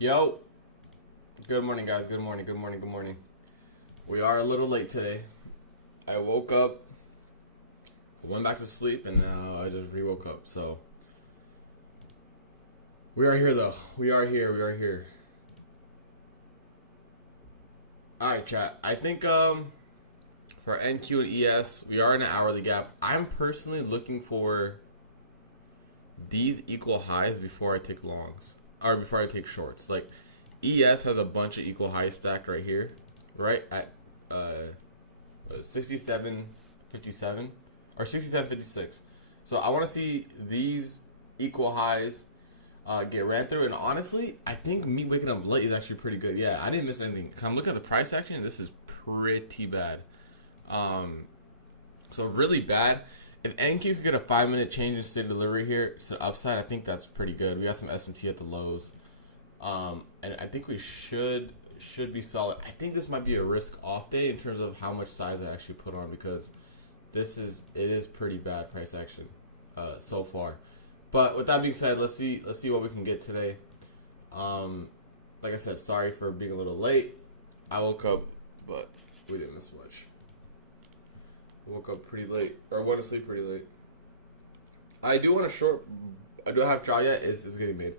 Yo, good morning, guys. Good morning, good morning, good morning. We are a little late today. I woke up, went back to sleep, and now I just re-woke up. So, we are here, though. We are here, we are here. Alright, chat. I think, for NQ and ES, we are in an hourly gap. I'm personally looking for these equal highs before I take longs. Or before I take shorts. Like, ES has a bunch of equal highs stacked right here. Right at 67.57 or 67.56. So I want to see these equal highs get ran through. And honestly, I think me waking up late is actually pretty good. Yeah, I didn't miss anything. I'm looking at the price action. This is pretty bad. So really bad. If NQ could get a 5-minute change in state of delivery here to the upside, I think that's pretty good. We got some SMT at the lows. And I think we should be solid. I think this might be a risk off day in terms of how much size I actually put on, because it is pretty bad price action so far. But with that being said, let's see what we can get today. Like I said, sorry for being a little late. I woke up, but we didn't miss much. I woke up pretty late, or went to sleep pretty late. I do want a short. I don't have draw yet. It's getting made.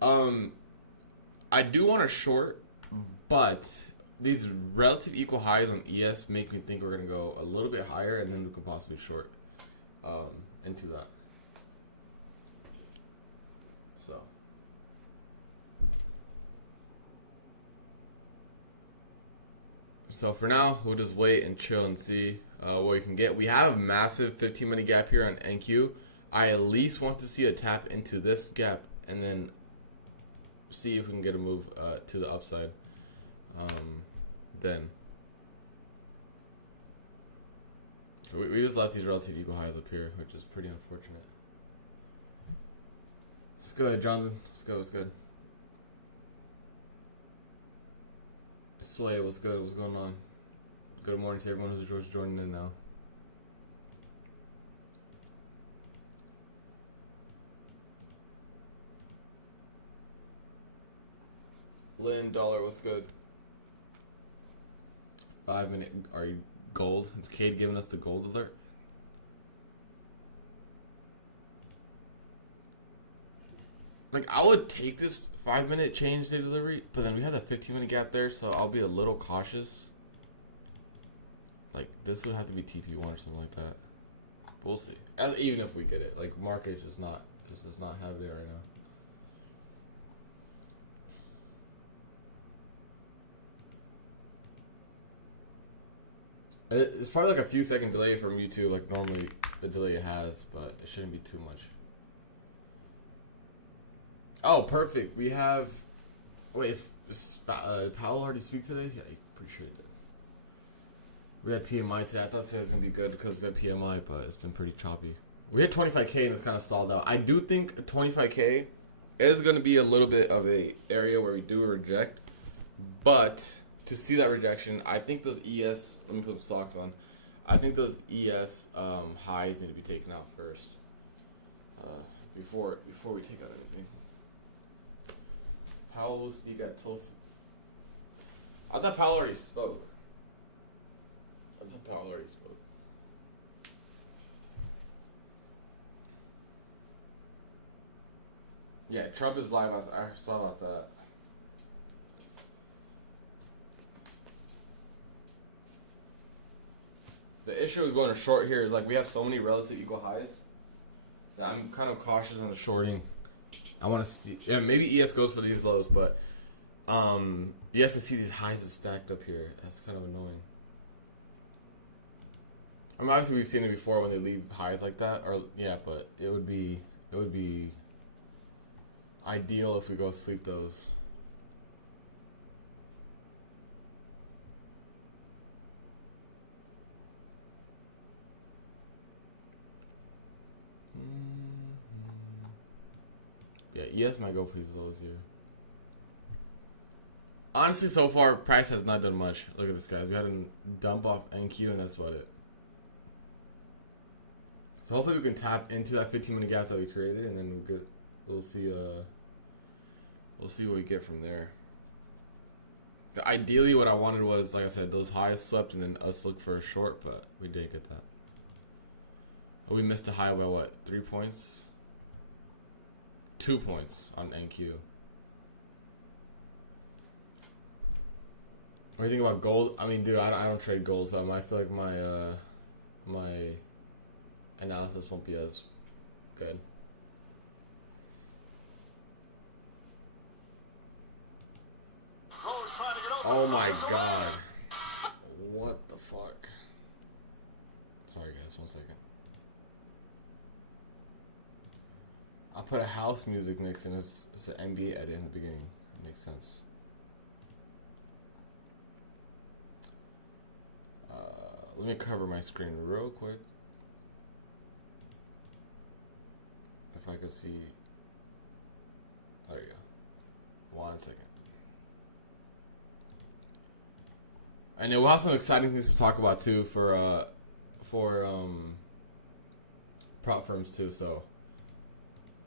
I do want a short, but these relative equal highs on ES make me think we're gonna go a little bit higher, and then we could possibly short into that. So for now, we'll just wait and chill and see what we can get. We have a massive 15-minute gap here on NQ. I at least want to see a tap into this gap and then see if we can get a move to the upside. Then we just left these relative equal highs up here, which is pretty unfortunate. Let's go ahead, Jonathan. Let's go. Sway, what's good? What's going on? Good morning to everyone who's joining in now. Lynn, Dollar, what's good? 5-minute, are you gold? Is Cade giving us the gold alert? Like, I would take this 5-minute change day delivery, but then we had a 15-minute gap there, so I'll be a little cautious. Like, this would have to be TP1 or something like that. We'll see. Even if we get it, like, market does not have it right now. It's probably like a few second delay from YouTube, like normally the delay it has, but it shouldn't be too much. Oh, perfect. We have. Wait, is Powell already speak today? Yeah, I appreciate it. We had PMI today. I thought today was going to be good because we had PMI, but it's been pretty choppy. We had 25K and it's kind of stalled out. I do think 25K is going to be a little bit of a area where we do reject. But to see that rejection, I think those ES, let me put some stocks on. I think those ES highs need to be taken out first before we take out anything. Powell speak at 12. I thought Powell already spoke. Yeah, Trump is live. I saw about that. The issue with going to short here is like we have so many relative equal highs that I'm kind of cautious on the shorting. I want to see, yeah, maybe ES goes for these lows, but you have to see these highs are stacked up here. That's kind of annoying. I mean, obviously we've seen it before when they leave highs like that, or yeah, but it would be ideal if we go sweep those. Yeah, ES might go for these lows here. Honestly, so far, price has not done much. Look at this, guys. We had a dump off NQ, and that's about it. So hopefully we can tap into that 15-minute gap that we created, and then we'll see we'll see what we get from there. Ideally, what I wanted was, like I said, those highs swept and then us look for a short, but we didn't get that. We missed a high by what? 3 points? 2 points on NQ. What do you think about gold? I mean, dude, I don't trade gold, so I feel like my analysis won't be as good. Oh my god. What the fuck? Sorry guys, 1 second. I'll put a house music mix and it's an NBA edit in the beginning. It makes sense. Let me cover my screen real quick. If I could see. There you go. 1 second. And we'll have some exciting things to talk about too for prop firms too. So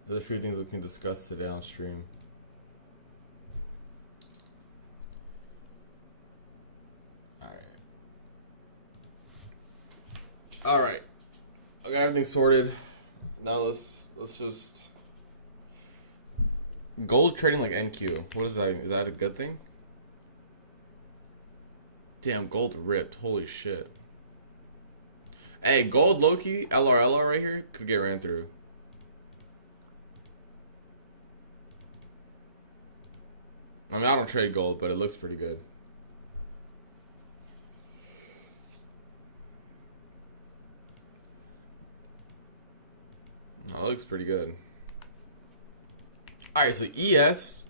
there's a few things we can discuss today on stream. All right. I got everything sorted. Now let's just gold trading like NQ. What is that? Is that a good thing? Damn, gold ripped. Holy shit. Hey, gold low-key, LRLR right here, could get ran through. I mean, I don't trade gold, but it looks pretty good. Oh, it looks pretty good. Alright, so ES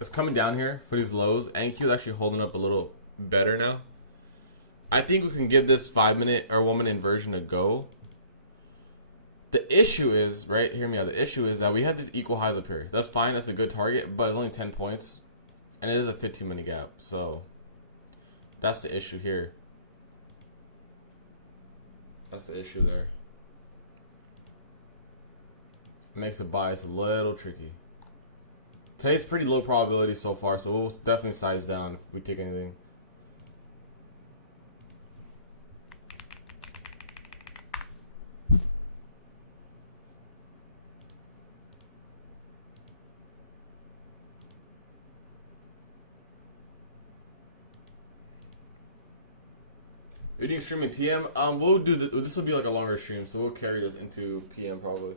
is coming down here for these lows. NQ is actually holding up a little better now. I think we can give this 5-minute or 1-minute inversion a go. The issue is, right, hear me out. The issue is that we have these equal highs up here. That's fine, that's a good target, but it's only 10 points. And it is a 15-minute gap. So that's the issue here. That's the issue there. Makes the bias a little tricky. Today's pretty low probability so far, so we'll definitely size down if we take anything. You're doing streaming PM? We'll do this will be like a longer stream, so we'll carry this into PM probably.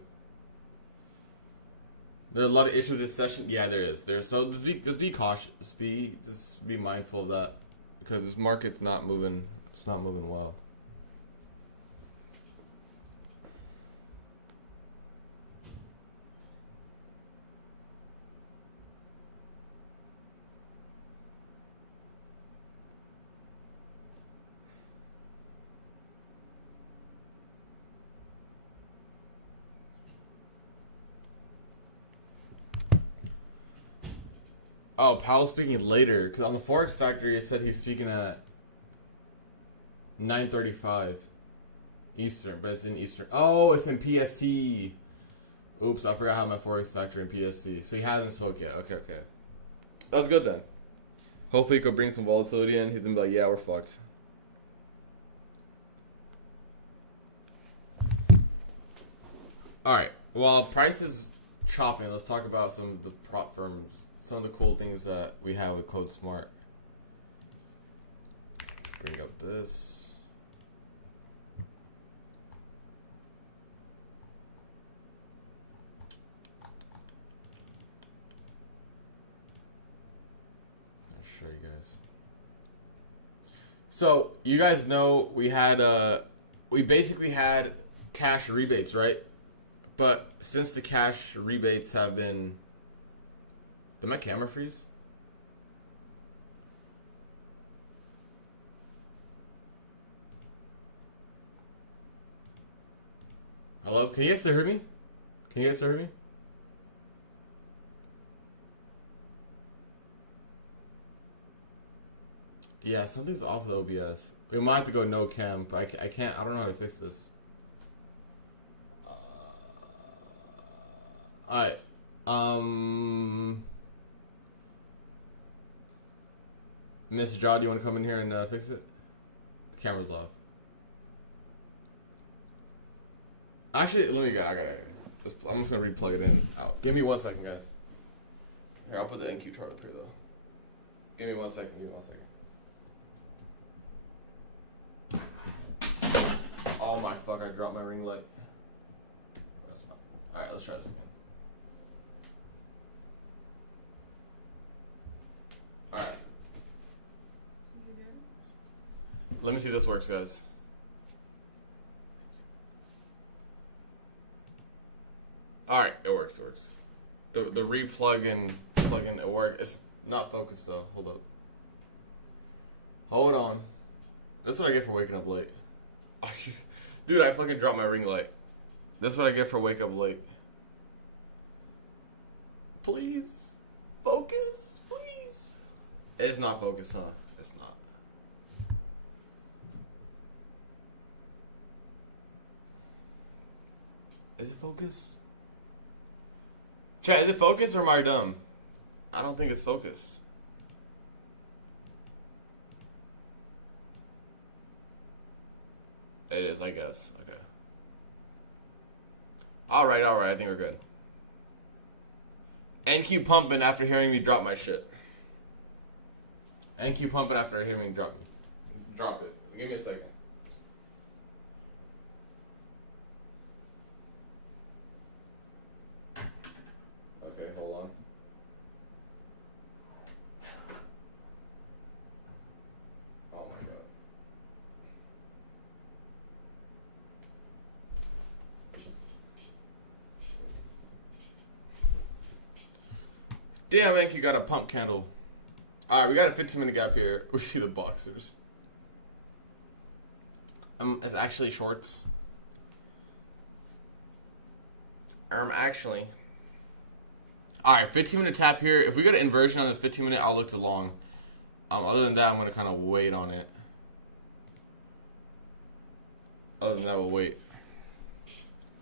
There's a lot of issues this session. Yeah, there is. So just be cautious. Just be mindful of that because this market's not moving. It's not moving well. Oh, Powell's speaking later because on the Forex Factory it said he's speaking at 9:35 Eastern, but it's in Eastern. Oh, it's in PST. Oops, I forgot how my Forex Factory in PST. So he hasn't spoke yet. Okay. That's good then. Hopefully he could bring some volatility in. He's gonna be like, yeah, we're fucked. Alright, while price is chopping, let's talk about some of the prop firms. Some of the cool things that we have with Code Smart. Let's bring up this. I'll show you guys. So you guys know we basically had cash rebates, right? But since the cash rebates have been... Did my camera freeze? Hello? Can you guys still hear me? Yeah, something's off with OBS. We might have to go no cam, but I can't. I don't know how to fix this. Alright. Mr. Jaw, do you want to come in here and fix it? The camera's off. Actually, let me go. I got it. I'm just gonna replug it in out. Give me 1 second, guys. Here, I'll put the NQ chart up here though. Give me 1 second. Give me 1 second. Oh my fuck! I dropped my ring light. All right, let's try this again. All right. Let me see if this works, guys. All right, it works. It works. The re-plug-in, plug-in, it worked. It's not focused though. Hold up. Hold on. That's what I get for waking up late. Dude, I fucking dropped my ring light. That's what I get for wake up late. Please focus, please. It's not focused, huh? It's not. Is it focused? Chat, is it focused or am I dumb? I don't think it's focused. It is, I guess. Okay. Alright, I think we're good. And keep pumping after hearing me drop my shit. And keep pumping after hearing me drop it. Give me a second. Okay, hold on. Oh my god. Damn, man, you got a pump candle. Alright, we got a 15-minute gap here. We see the boxers. It's actually shorts. Actually. Alright, 15-minute tap here. If we go to inversion on this 15-minute, I'll look too long. Other than that, I'm going to kind of wait on it. Other than that, we'll wait.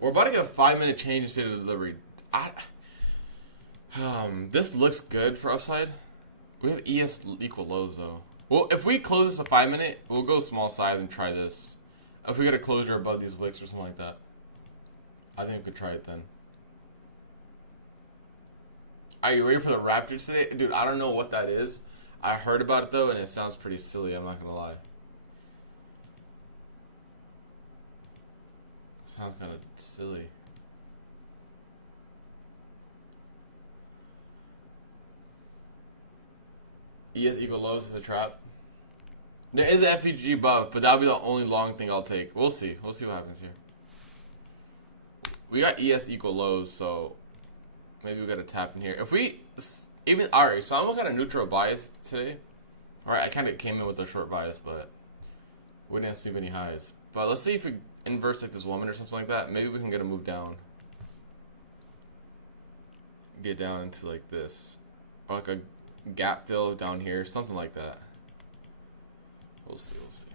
We're about to get a 5-minute change in state of delivery. This looks good for upside. We have ES equal lows, though. Well, if we close this a 5-minute, we'll go small size and try this. If we get a closure above these wicks or something like that, I think we could try it then. Are you ready for the Raptors today? Dude, I don't know what that is. I heard about it, though, and it sounds pretty silly. I'm not going to lie. Sounds kind of silly. ES equal lows is a trap. There is an FTG above, but that'll be the only long thing I'll take. We'll see. We'll see what happens here. We got ES equal lows, so maybe we got to tap in here. If we even alright, so I'm looking at a neutral bias today. Alright, I kind of came in with a short bias, but we didn't see any highs. But let's see if we inverse like this woman or something like that. Maybe we can get a move down. Get down into like this, or like a gap fill down here, something like that. We'll see. We'll see.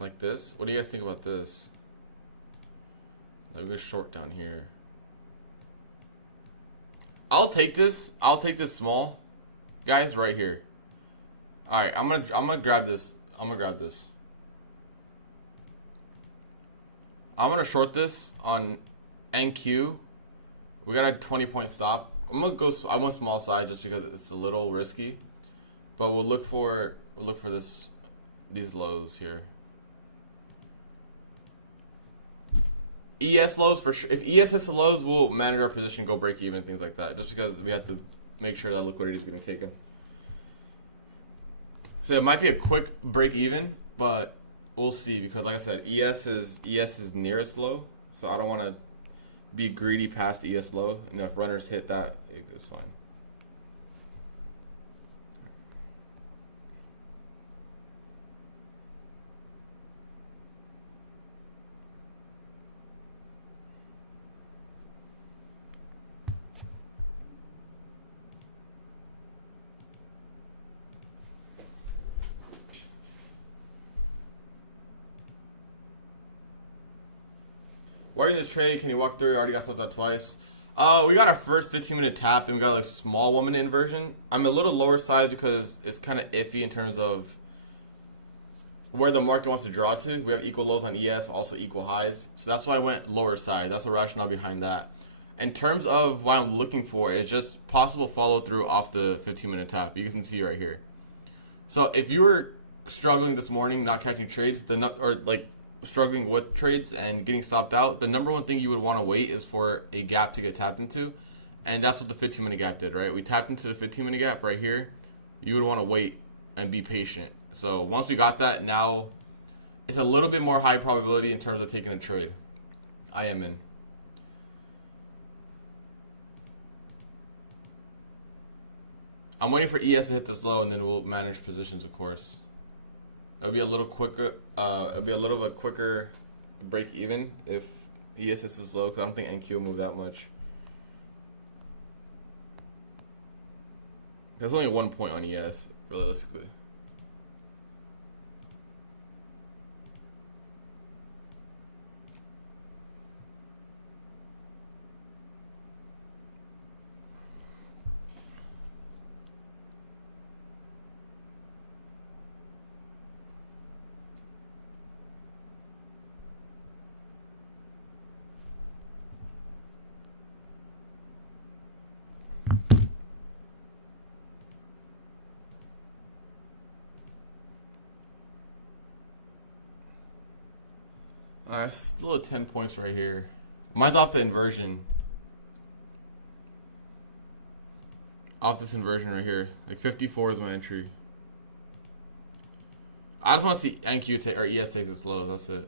Like this? What do you guys think about this? Like a short down here. I'll take this. I'll take this small, guys, right here. All right, I'm gonna grab this. I'm gonna grab this. I'm gonna short this on NQ. We got a 20-point stop. I'm gonna go. I want small side just because it's a little risky, but we'll look for these lows here. ES lows for sure. If ES hits the lows, we'll manage our position, go break even, things like that. Just because we have to make sure that liquidity is getting taken. So it might be a quick break even, but we'll see because, like I said, ES is near its low, so I don't want to be greedy past the ES low. And if runners hit that, it's fine. Why are you in this trade. Can you walk through? I already got stopped out twice. We got our first 15-minute tap, and we got a small 1 minute inversion. I'm a little lower side because it's kind of iffy in terms of where the market wants to draw to. We have equal lows on ES, also equal highs. So that's why I went lower side. That's the rationale behind that. In terms of what I'm looking for, is just possible follow through off the 15-minute tap. You can see right here. So if you were struggling this morning, not catching trades, or like struggling with trades and getting stopped out, the number one thing you would want to wait is for a gap to get tapped into. And that's what the 15-minute gap did, right? We tapped into the 15-minute gap right here. You would want to wait and be patient. So once we got that, now it's a little bit more high probability in terms of taking a trade. I am in. I'm waiting for ES to hit this low, and then we'll manage positions, of course. It'll be a little quicker. It'll be a little bit quicker break even if ES hits this low, because I don't think NQ will move that much. There's only 1 point on ES, realistically. Still at 10 points right here. Mine's off the inversion. Off this inversion right here. Like 54 is my entry. I just want to see NQ take or ES take this low. That's it.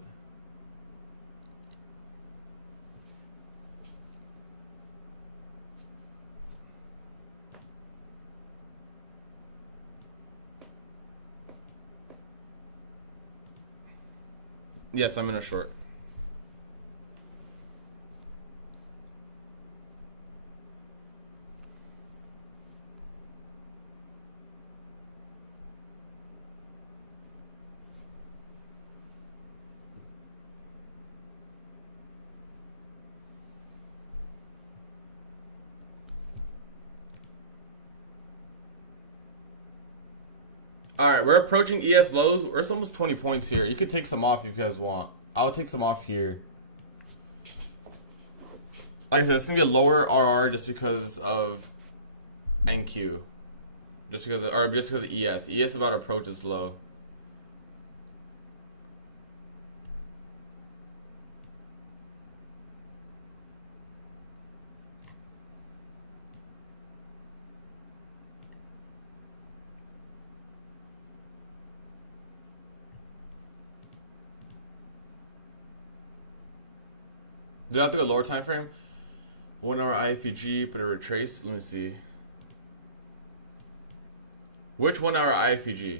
Yes, I'm in a short. Alright, we're approaching ES lows. We're almost 20 points here. You could take some off if you guys want. I'll take some off here. Like I said, it's going to be a lower RR just because of NQ. Just because of ES. ES about to approach this low. Do I have to go lower time frame? 1 hour IFEG, put a retrace. Let me see. Which 1 hour IFEG?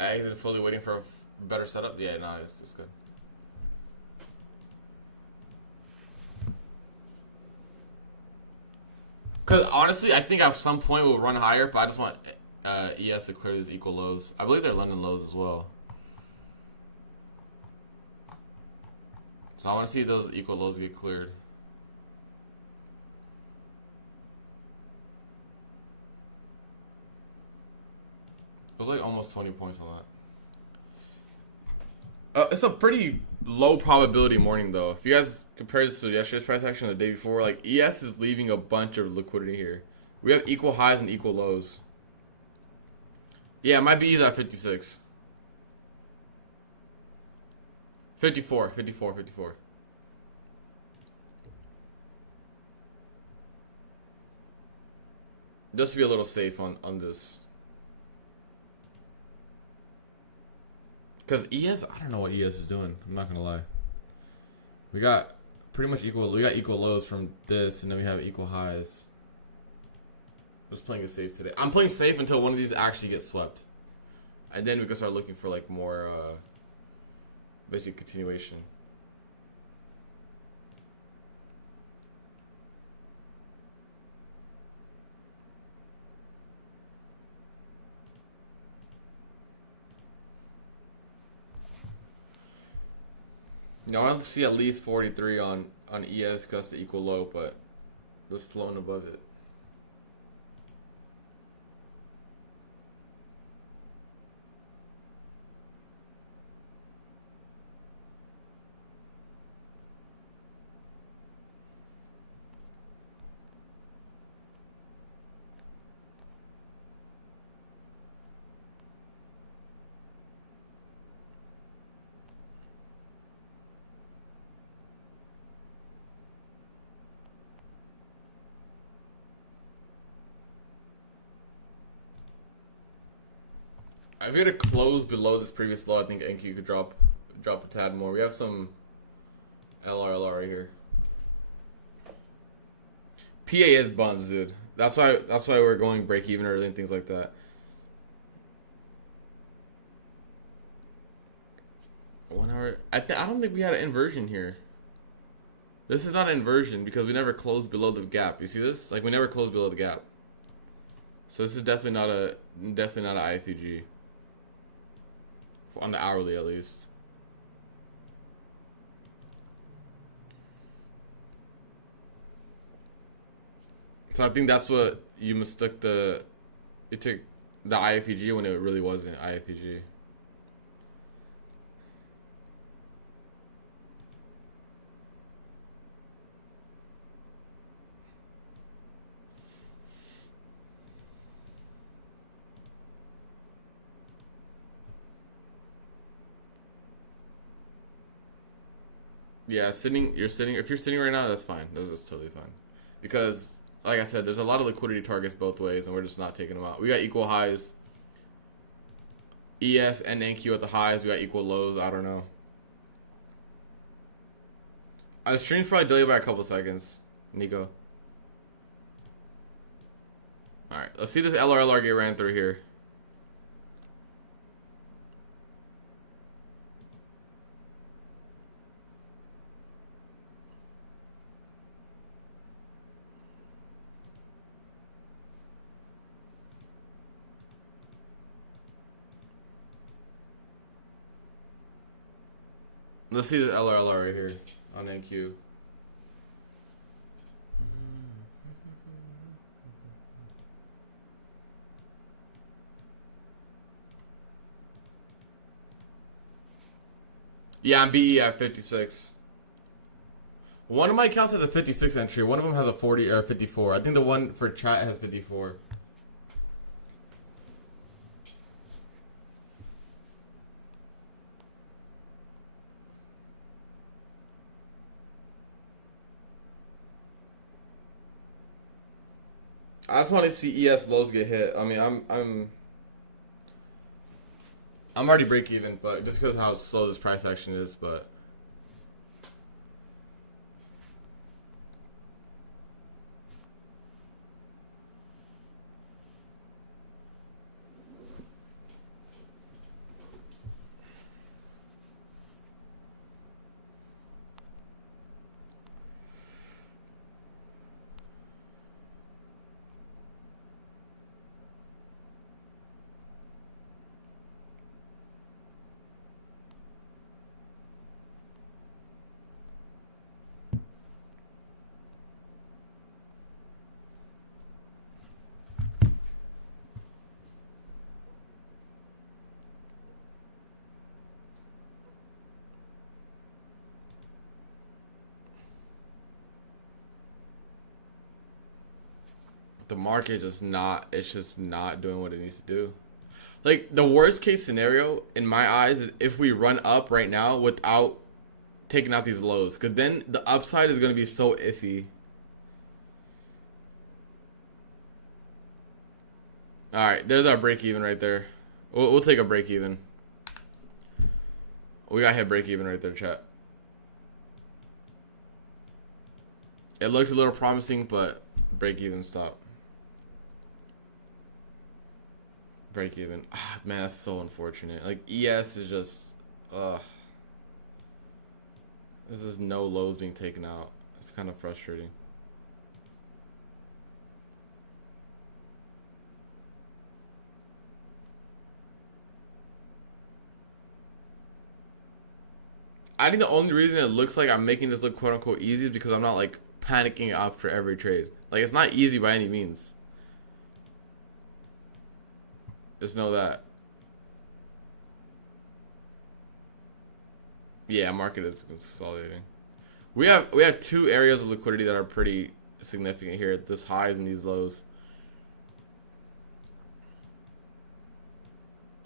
I exited fully waiting for a better setup. Yeah, no, it's good. Because honestly, I think at some point we'll run higher, but I just want ES to clear these equal lows. I believe they're London lows as well. So I want to see those equal lows get cleared. It was like almost 20 points on that. It's a pretty low probability morning though. If you guys compare this to yesterday's price action or the day before, like ES is leaving a bunch of liquidity here. We have equal highs and equal lows. Yeah, my B is at 56. 54. Just to be a little safe on this. Because ES, I don't know what ES is doing. I'm not going to lie. We got pretty much equal. We got equal lows from this, and then we have equal highs. Just playing it safe today. I'm playing safe until one of these actually gets swept. And then we can start looking for like more basic continuation. You know, I want to see at least 43 on ES because the equal low, but just floating above it. If we had to close below this previous low, I think NQ could drop a tad more. We have some LR right here. PA is buns, dude. That's why we're going break even early and things like that. 1 hour. I don't think we had an inversion here. This is not an inversion because we never closed below the gap. You see this? Like we never closed below the gap. So this is definitely not a IFEG. On the hourly at least. So I think that's what you mistook you took the IFEG when it really wasn't IFEG. Yeah, if you're sitting right now, that's fine. That's totally fine. Because, like I said, there's a lot of liquidity targets both ways, and we're just not taking them out. We got equal highs. ES and NQ at the highs. We got equal lows. I don't know. The stream's probably delayed by a couple seconds, Nico. Alright, let's see this LRLR get ran through here. Let's see the LRLR right here on NQ. Yeah, I'm BE at 56. One of my accounts has a 56 entry. One of them has a 40 or 54. I think the one for chat has 54. I just want to see ES lows get hit. I mean, I'm already break even, but just because of how slow this price action is, but the market it's just not doing what it needs to do. Like, the worst case scenario, in my eyes, is if we run up right now without taking out these lows. Because then the upside is going to be so iffy. Alright, there's our break even right there. We'll take a break even. We got hit break even right there, chat. It looked a little promising, but break even stop. Break even. Ah, man, that's so unfortunate. Like, ES is just, there's just no lows being taken out. It's kind of frustrating. I think the only reason it looks like I'm making this look quote unquote easy is because I'm not like panicking after every trade. Like, it's not easy by any means. Just know that. Yeah, market is consolidating. We have two areas of liquidity that are pretty significant here. This highs and these lows.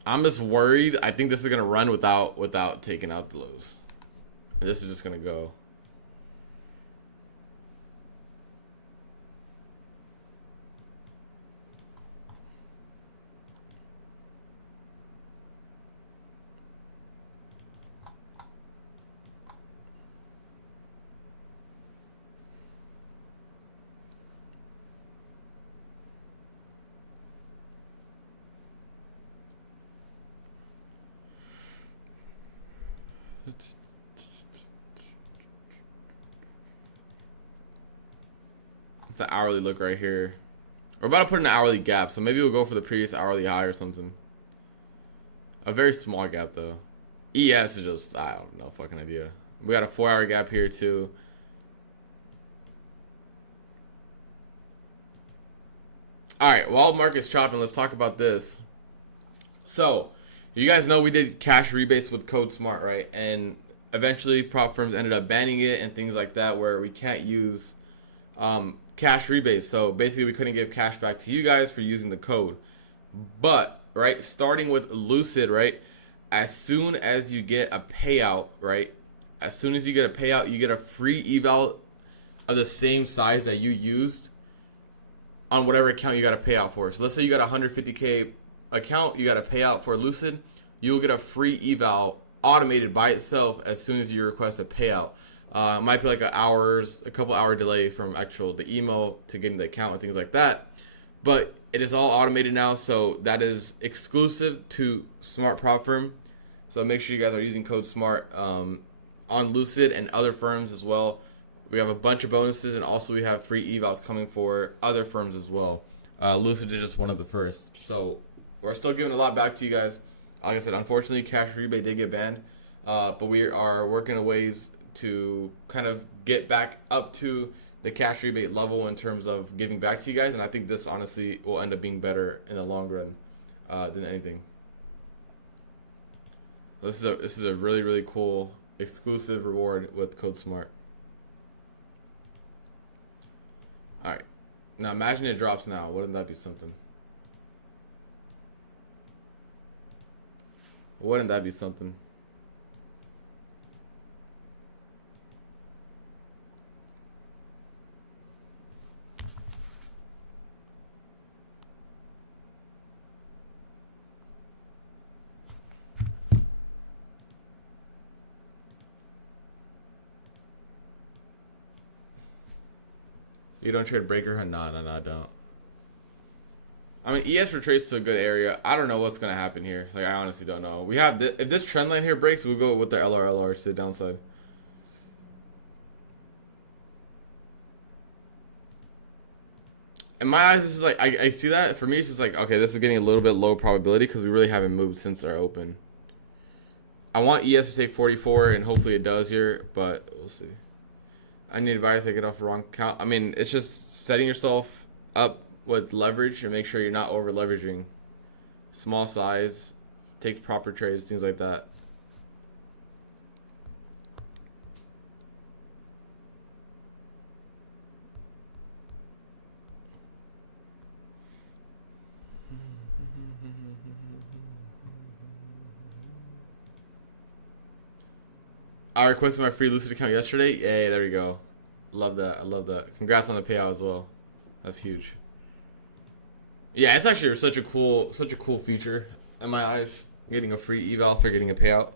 I'm just worried. I think this is gonna run without taking out the lows. And this is just gonna go. The hourly look right here. We're about to put in an hourly gap, so maybe we'll go for the previous hourly high or something. A very small gap though. ES is just, I don't know, fucking idea. We got a 4-hour gap here too. Alright, while market's chopping, let's talk about this. So, you guys know we did cash rebates with Code Smart, right? And eventually prop firms ended up banning it and things like that, where we can't use cash rebates. So basically we couldn't give cash back to you guys for using the code. But, right, starting with Lucid, right, as soon as you get a payout, right, as soon as you get a payout, you get a free eval of the same size that you used on whatever account you got to pay out for. So let's say you got a 150K account, you got to pay out for Lucid, you'll get a free eval automated by itself as soon as you request a payout. It might be like a couple hour delay from the email to getting the account and things like that. But it is all automated now, so that is exclusive to Smart Prop Firm. So make sure you guys are using code SMART on Lucid and other firms as well. We have a bunch of bonuses, and also we have free evals coming for other firms as well. Lucid is just one of the first. So we're still giving a lot back to you guys. Like I said, unfortunately, cash rebate did get banned, but we are working on ways to kind of get back up to the cash rebate level in terms of giving back to you guys, and I think this honestly will end up being better in the long run than anything. This is a really, really cool exclusive reward with Code Smart. All right, now imagine it drops now. Wouldn't that be something? Wouldn't that be something? You don't trade breaker hunt? No, I don't. I mean, ES retraced to a good area. I don't know what's gonna happen here. Like, I honestly don't know. We have if this trend line here breaks, we'll go with the LR to the downside. In my eyes, this is like I see that. For me, it's just like, okay, this is getting a little bit low probability because we really haven't moved since our open. I want ES to take 44, and hopefully it does here, but we'll see. I need advice. I get off the wrong count. I mean, it's just setting yourself up with leverage and make sure you're not over leveraging. Small size, take proper trades, things like that. I requested my free Lucid account yesterday. Yay, there we go. Love that. I love that. Congrats on the payout as well. That's huge. Yeah, it's actually such a cool feature in my eyes. Getting a free eval for getting a payout.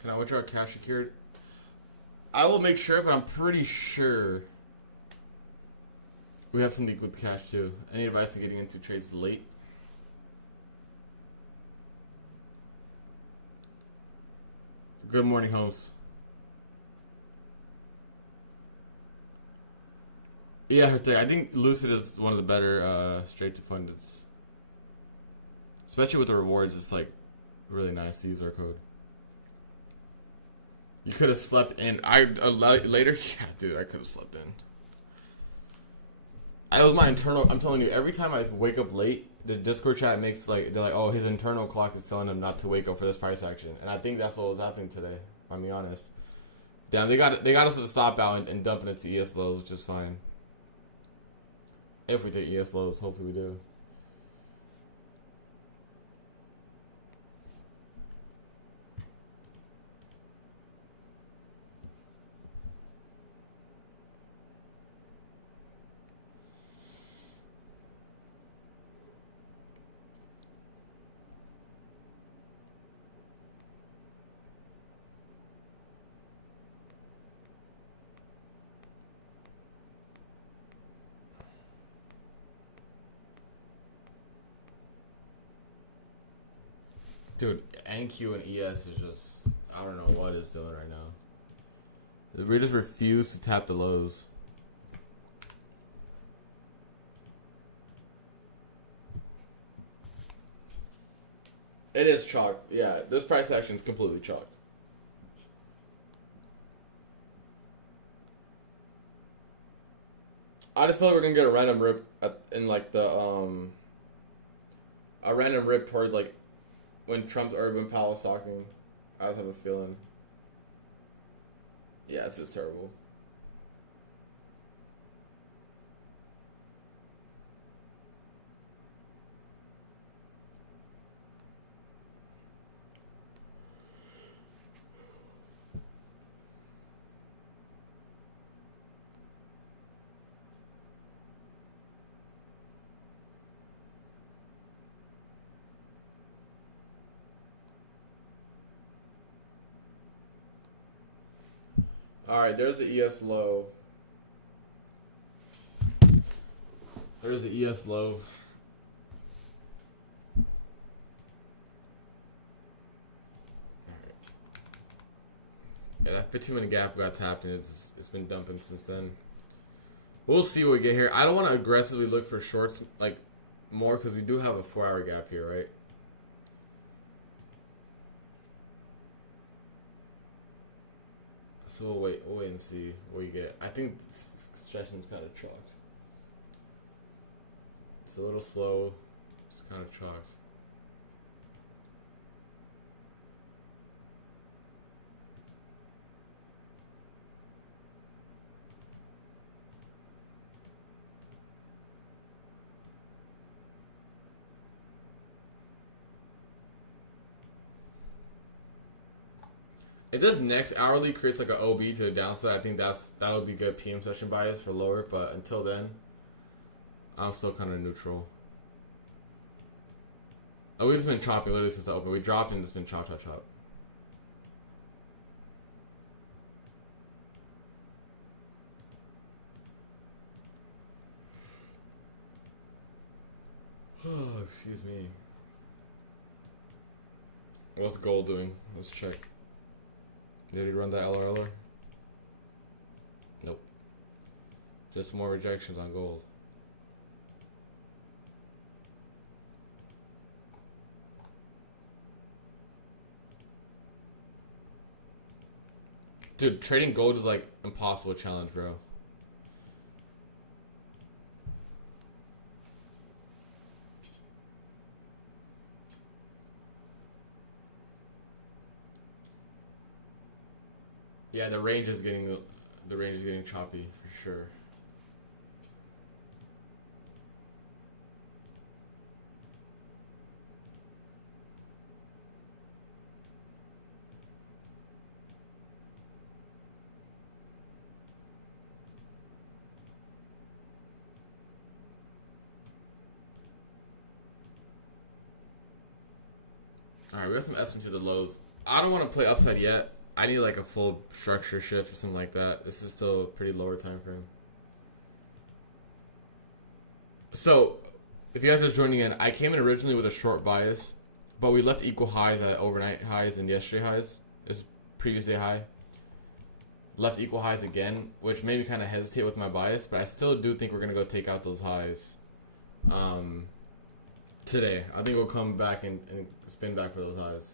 Can I withdraw cash secured? I will make sure, but I'm pretty sure. We have some liquid cash too. Any advice on getting into trades late? Good morning, Holmes. Yeah, I think Lucid is one of the better straight to funded. Especially with the rewards, it's like really nice to use our code. You could have slept in. Later, yeah, dude, I could have slept in. That was my internal. I'm telling you, every time I wake up late, the Discord chat makes like they're like, oh, his internal clock is telling him not to wake up for this price action, and I think that's what was happening today. If I'm being honest. Damn, they got us at the stop out and dumping it to ES lows, which is fine. If we take ES lows, hopefully we do. Dude, NQ and ES is just, I don't know what it's doing right now. We just refuse to tap the lows. It is chalked. Yeah, this price action is completely chalked. I just feel like we're gonna get a random rip in like the a random rip towards like when Trump's Urban Powell was talking. I just have a feeling. Yeah, this is terrible. Alright, there's the ES low. There's the ES low. Alright. Yeah, that 15-minute gap got tapped and it's been dumping since then. We'll see what we get here. I don't want to aggressively look for shorts like more because we do have a 4-hour gap here, right? So we'll wait and see what we get. I think this session's kind of chalked. It's a little slow. It's kind of chalked. If this next hourly creates like an OB to the downside, I think that would be good PM session bias for lower. But until then, I'm still kind of neutral. Oh, we've just been chopping literally since the open. We dropped and it's been chop. Oh, excuse me. What's gold doing? Let's check. Did he run that LRLer? Nope. Just more rejections on gold. Dude, trading gold is like impossible challenge, bro. Yeah, the range is getting choppy for sure. All right, we got some estimates to the lows. I don't want to play upside yet. I need like a full structure shift or something like that. This is still a pretty lower time frame. So, if you guys are just joining in, I came in originally with a short bias, but we left equal highs at overnight highs and yesterday highs. This previous day high. Left equal highs again, which made me kind of hesitate with my bias, but I still do think we're going to go take out those highs today. I think we'll come back and spin back for those highs.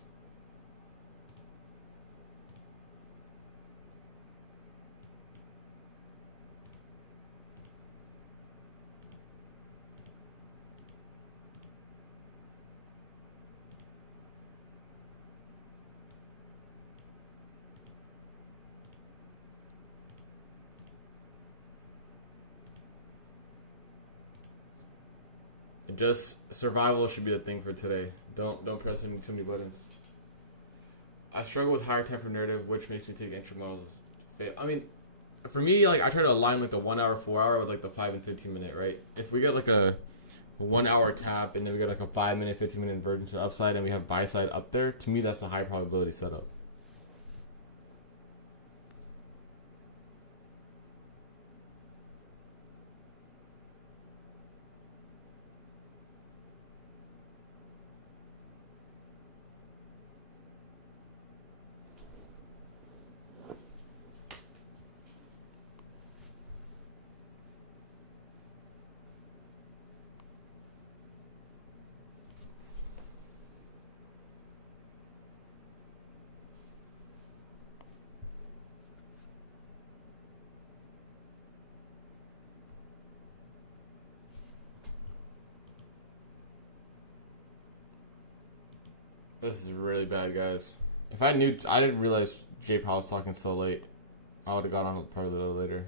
Just survival should be the thing for today. Don't press too many buttons. I struggle with higher temper narrative, which makes me take extra models. I mean, for me, like I try to align like the 1 hour, 4 hour with like the 5 and 15 minute, right? If we get like a 1 hour tap and then we get like a 5 minute, 15 minute inversion to the upside and we have buy side up there, to me that's a high probability setup. This is really bad, guys. If I knew, I didn't realize J Powell was talking so late. I would have got on probably a little later.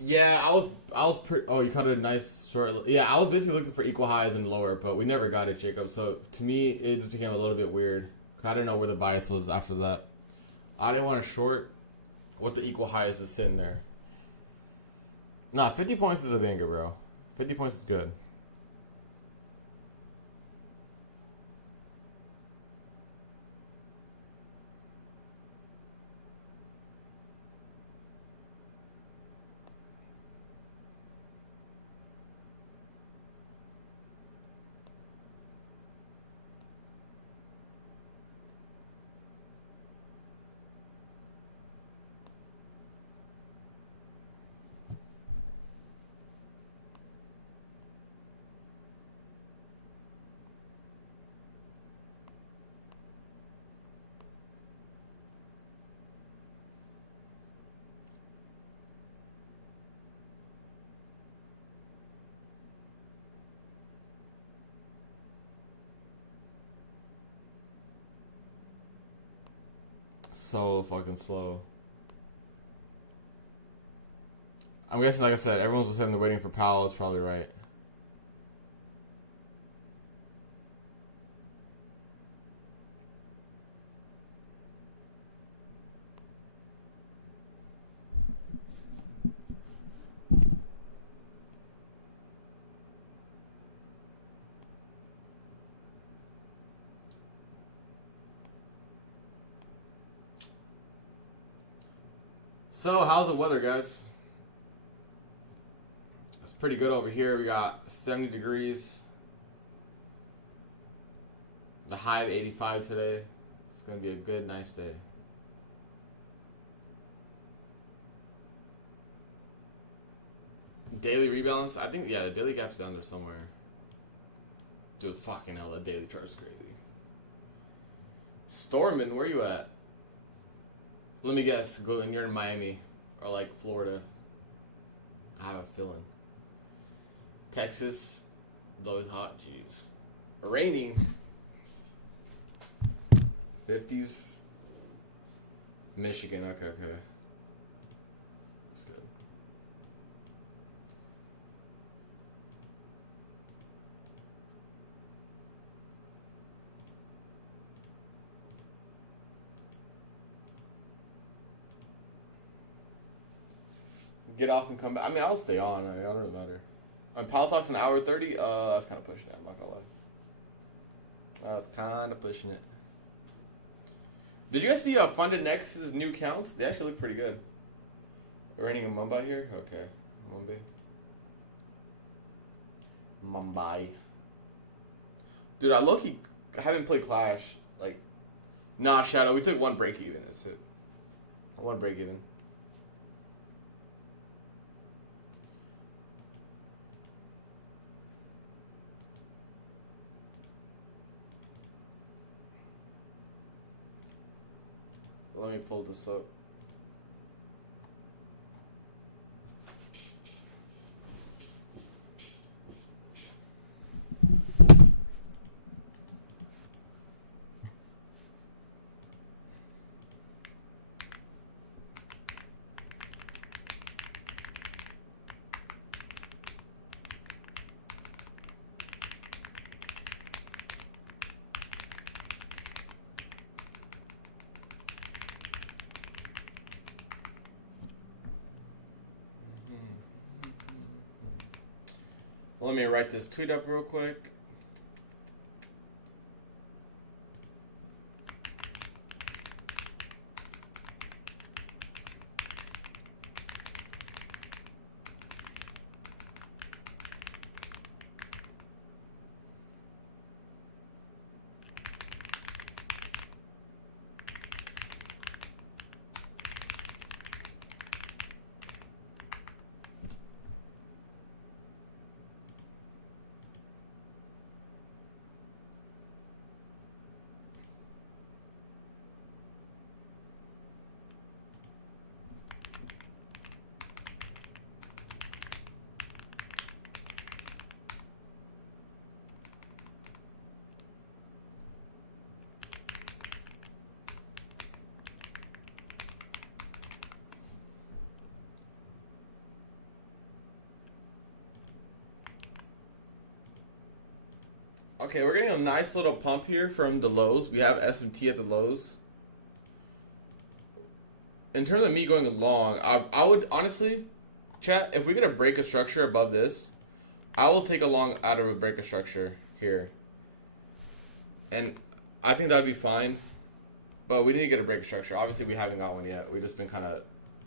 Yeah, I was pretty. Oh, you cut a nice short. Yeah, I was basically looking for equal highs and lower, but we never got it, Jacob. So to me, it just became a little bit weird. I didn't know where the bias was after that. I didn't want to short what the equal highs is sitting there. Nah, 50 points is a banger, bro. 50 points is good. So fucking slow. I'm guessing, like I said, everyone's sitting there waiting for Powell. Is probably right. So, how's the weather, guys? It's pretty good over here. We got 70 degrees. The high of 85 today. It's going to be a good, nice day. Daily rebalance? I think, yeah, the daily gap's down there somewhere. Dude, fucking hell, that daily chart's crazy. Stormin, where you at? Let me guess, Glenn, you're in Miami or like Florida. I have a feeling. Texas, it's always hot. Jeez, raining. 50s. Michigan. Okay. That's good. Get off and come back. I mean, I'll stay on. It don't really matter. On Paltalk's an hour 30. That's kind of pushing it. I'm not gonna lie. That's kind of pushing it. Did you guys see Funded Next's new counts? They actually look pretty good. Raining in Mumbai here? Okay. Mumbai. Dude, I low-key haven't played Clash. Like, nah, Shadow. We took one break even. That's it. One break even. Let me pull this up. Let me write this tweet up real quick. Okay, we're getting a nice little pump here from the lows. We have SMT at the lows. In terms of me going long, I would honestly, chat, if we get a break of structure above this, I will take a long out of a break of structure here. And I think that would be fine. But we need to get a break of structure. Obviously, we haven't got one yet. We've just been kind of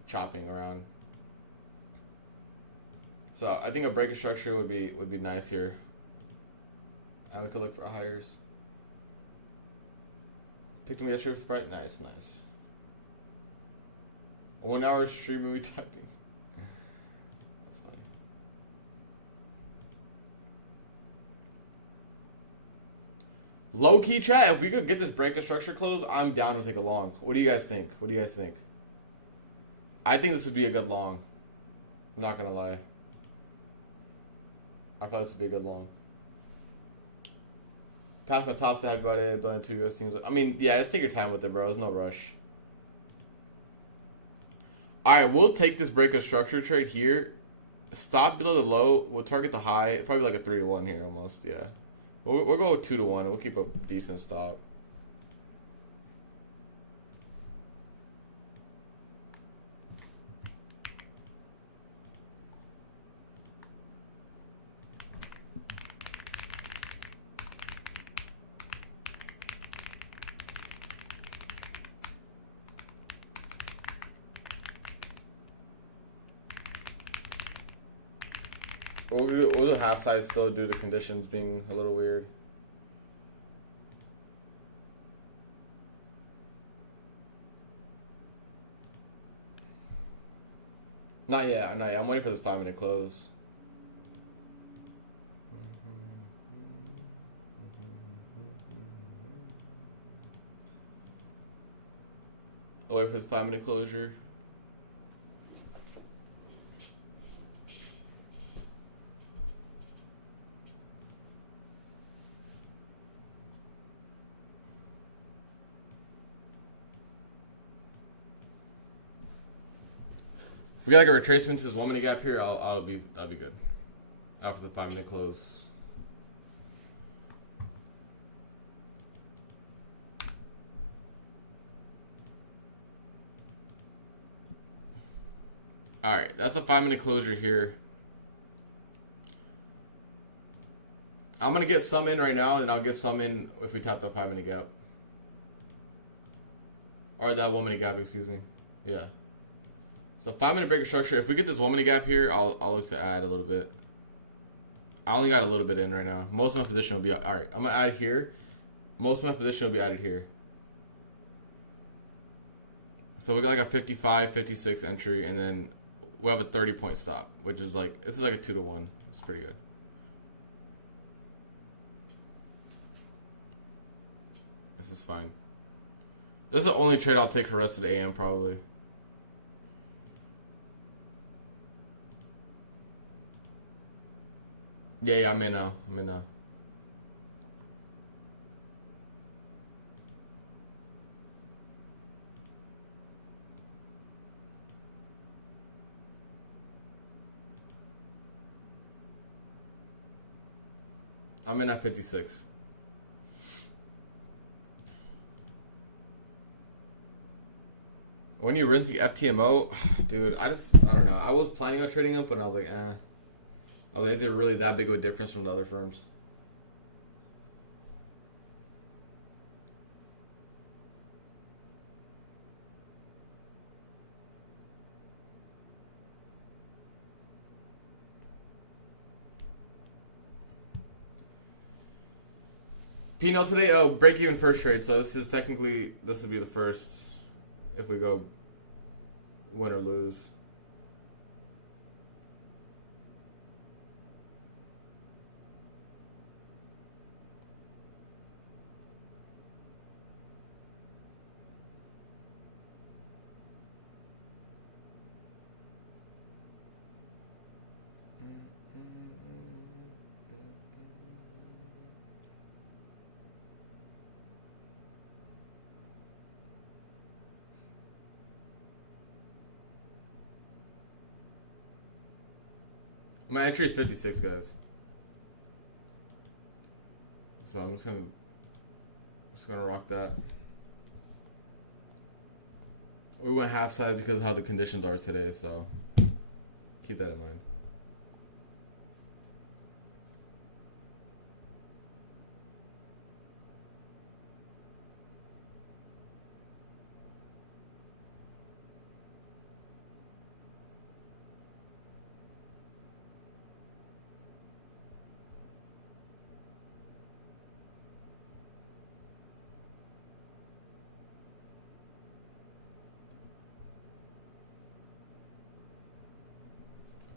chopping around. So I think a break of structure would be nice here. And we could look for hires. Picked me yesterday with Sprite. Nice. 1 hour stream movie typing. That's funny. Low key chat. If we could get this break of structure closed, I'm down to take a long. What do you guys think? I think this would be a good long. I'm not gonna lie. I thought this would be a good long. Pass my top stat about it, but two seems like, I mean, yeah, let's take your time with it, bro. There's no rush. Alright, we'll take this break of structure trade here. Stop below the low. We'll target the high. Probably like a 3-1 here almost, yeah. We'll go with 2-1. We'll keep a decent stop. We'll do half size still due to conditions being a little weird. Not yet. I'm waiting for this 5-minute close. I'll wait for this 5-minute closure. If we got like a retracement to this 1 minute gap here, I'll be good. After the 5-minute close. Alright, that's a 5-minute closure here. I'm gonna get some in right now, and I'll get some in if we tap the 5-minute gap. Or that 1-minute gap, excuse me. Yeah. So 5-minute breaker structure. If we get this 1-minute gap here, I'll look to add a little bit. I only got a little bit in right now. Most of my position will be alright. I'm gonna add here. Most of my position will be added here. So we got like a 55, 56 entry, and then we have a 30-point stop, which is like, this is like a 2-to-1. It's pretty good. This is fine. This is the only trade I'll take for the rest of the AM, probably. Yeah, I'm in now. I'm in at 56. When you rinse the FTMO, dude, I don't know. I was planning on trading up, but I was like, eh. I don't think they're really that big of a difference from the other firms. P&L today, break even first trade. So this is technically, this would be the first if we go win or lose. My entry is 56, guys. So I'm just gonna rock that. We went half size because of how the conditions are today, so keep that in mind.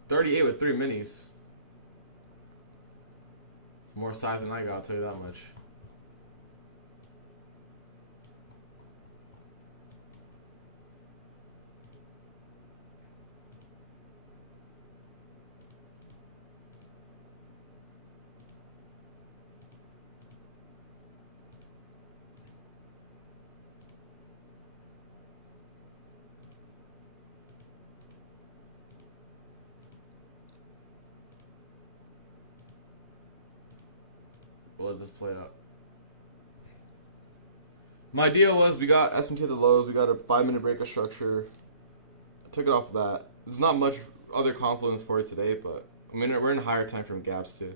$38 with 3 minis. It's more size than I got, I'll tell you that much. Let this play out. My idea was we got SMT at the lows, we got a 5-minute breaker structure. I took it off of that. There's not much other confluence for it today, but I mean we're in higher time frame gaps too.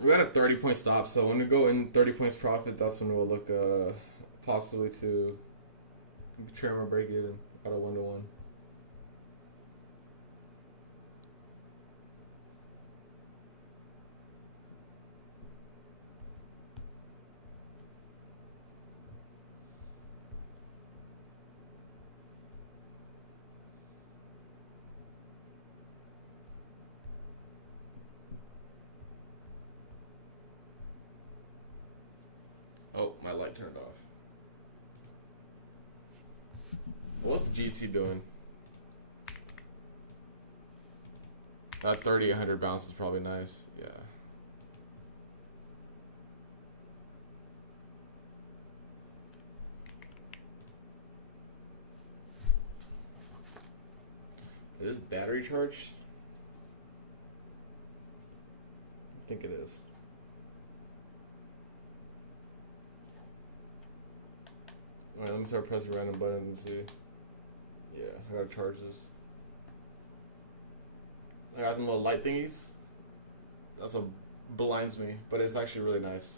We got a 30-point stop, so when we go in 30 points profit, that's when we'll look possibly to trim or break even. At a 1-to-1. Oh, my light turned off. What's the GC doing? That 30-100 bounce is probably nice. Yeah. Is this battery charged? I think it is. Alright, let me start pressing random buttons and see. Yeah, I gotta charge this. I got them little light thingies. That's what blinds me, but it's actually really nice.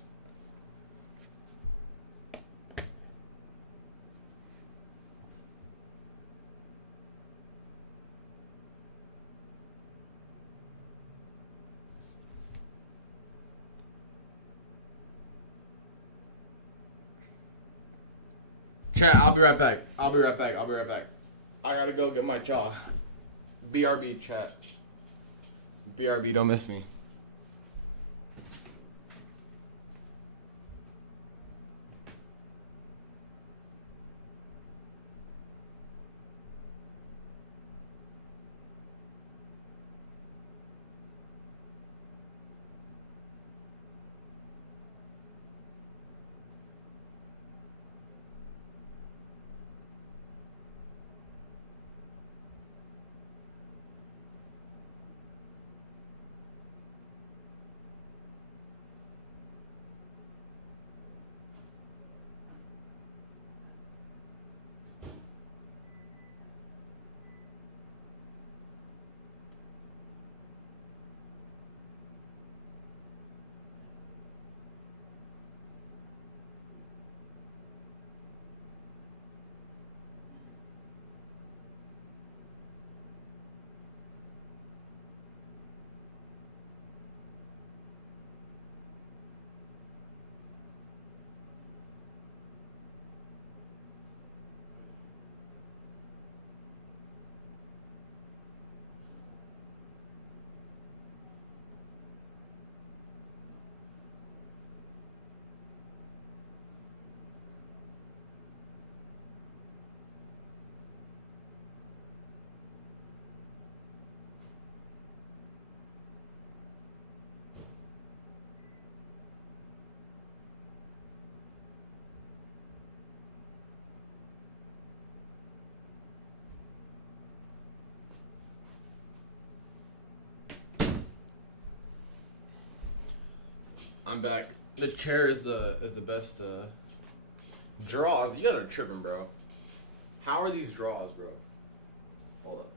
Chat, I'll be right back. I'll be right back. I gotta go get my jaw. BRB, chat. BRB, don't miss me. I'm back. The chair is the best draws. You gotta tripping, bro. How are these draws, bro? Hold up.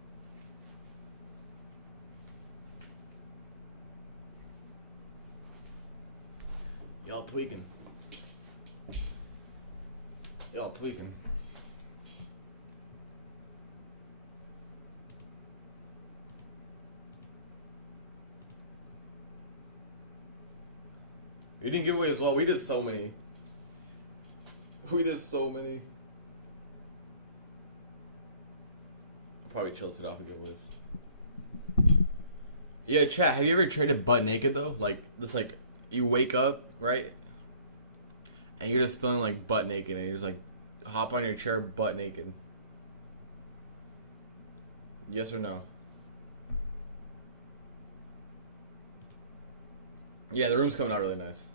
Y'all tweaking. Y'all tweaking. You didn't give away as well. We did so many. Probably chills it off and giveaways. Yeah, chat. Have you ever traded butt naked though? Like this, like you wake up right, and you're just feeling like butt naked, and you just like hop on your chair butt naked. Yes or no? Yeah, the room's coming out really nice.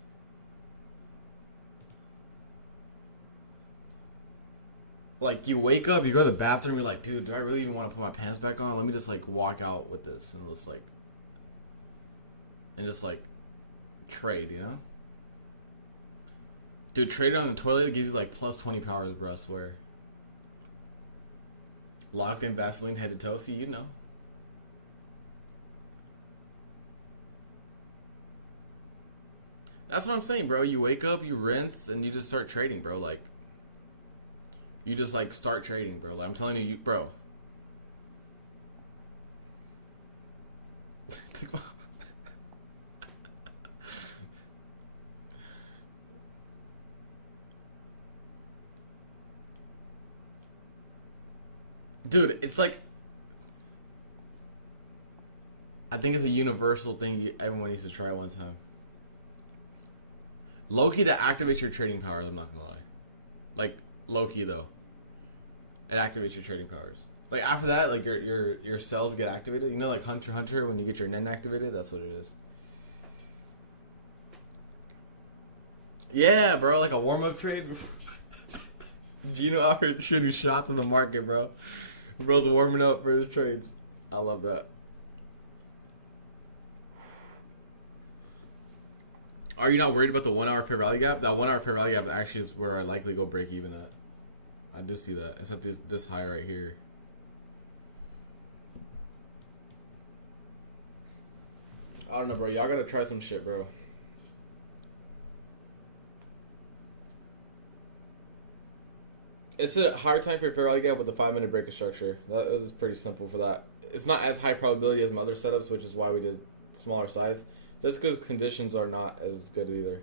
Like, you wake up, you go to the bathroom, you're like, dude, do I really even want to put my pants back on? Let me just, like, walk out with this and just, like, trade, you know? Dude, trade on the toilet, it gives you, like, plus 20 powers, bro, I swear. Locked in Vaseline head to toe, see, you know. That's what I'm saying, bro. You wake up, you rinse, and you just start trading, bro, like. You just, like, start trading, bro. Like, I'm telling you, bro. Dude, it's like... I think it's a universal thing everyone needs to try one time. Low-key, that activates your trading powers, I'm not gonna lie. Like, low-key, though. It activates your trading powers. Like, after that, like, your cells get activated. You know, like Hunter x Hunter, when you get your nen activated? That's what it is. Yeah, bro, like a warm-up trade. Gino out here shooting shots in the market, bro. Bro's warming up for his trades. I love that. Are you not worried about the 1 hour fair value gap? That 1 hour fair value gap actually is where I likely go break even at. I do see that. It's at this high right here. I don't know, bro. Y'all gotta try some shit, bro. It's a hard time for fair value gap with the 5-minute breaker structure. That is pretty simple for that. It's not as high probability as my other setups, which is why we did smaller size. Just because conditions are not as good either.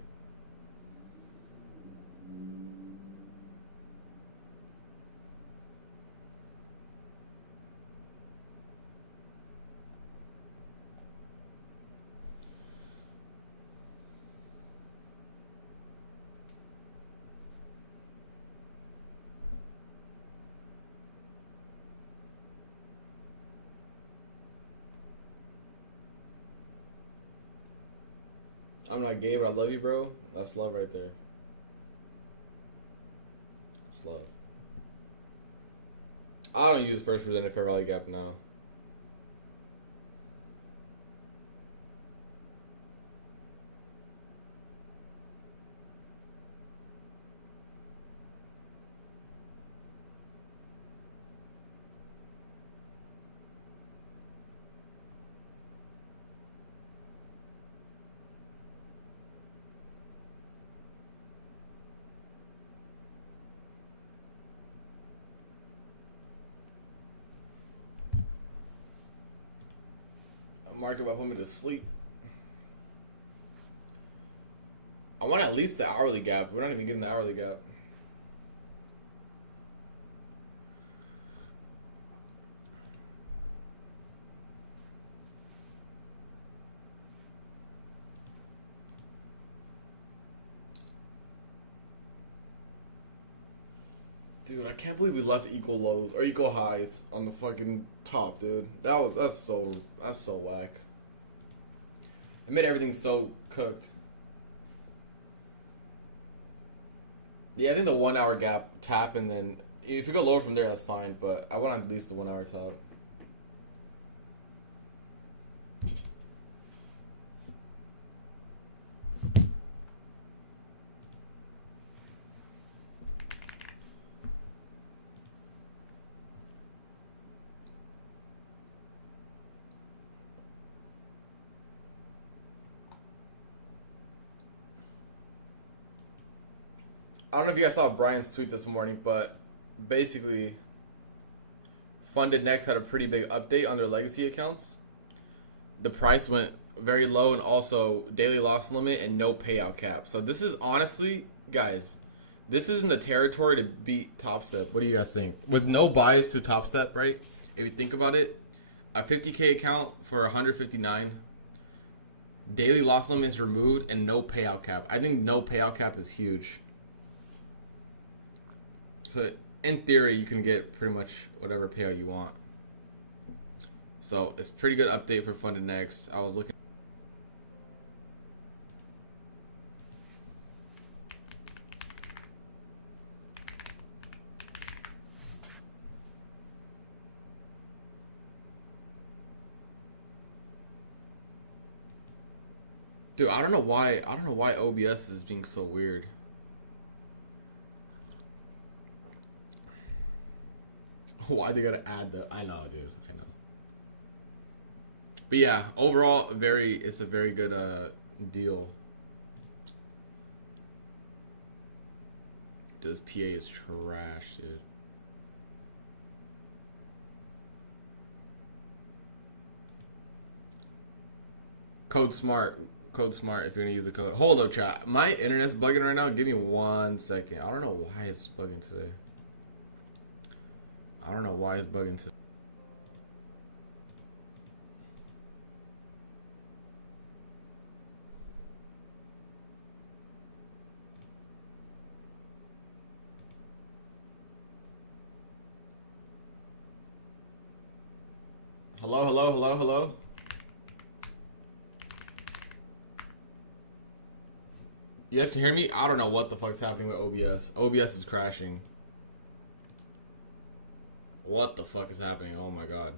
I'm not gay, but I love you, bro. That's love right there. It's love. I don't use first presented fair value gap now. Market about put me to sleep. I want at least the hourly gap. We're not even getting the hourly gap. Dude, I can't believe we left equal lows or equal highs on the fucking top, dude. That's so whack. It made everything so cooked. Yeah, I think the 1 hour gap tap, and then if you go lower from there, that's fine. But I want at least the 1 hour top. I don't know if you guys saw Brian's tweet this morning, but basically, Funded Next had a pretty big update on their legacy accounts. The price went very low, and also daily loss limit and no payout cap. So this is honestly, guys, this is in the territory to beat Top Step. What do you guys think? With no bias to Top Step, right? If you think about it, a 50K account for 159, daily loss limit is removed, and no payout cap. I think no payout cap is huge. So in theory, you can get pretty much whatever payout you want. So it's a pretty good update for Funded Next. I was looking. Dude, I don't know why OBS is being so weird. Why they gotta add the? I know, dude. I know. But yeah, overall, it's a very good deal. This PA is trash, dude. Code smart if you're gonna use the code. Hold up, chat. My internet's bugging right now. Give me 1 second. I don't know why it's bugging today. I don't know why it's bugging today. Hello. You guys can hear me? I don't know what the fuck's happening with OBS. OBS is crashing. What the fuck is happening? Oh my god.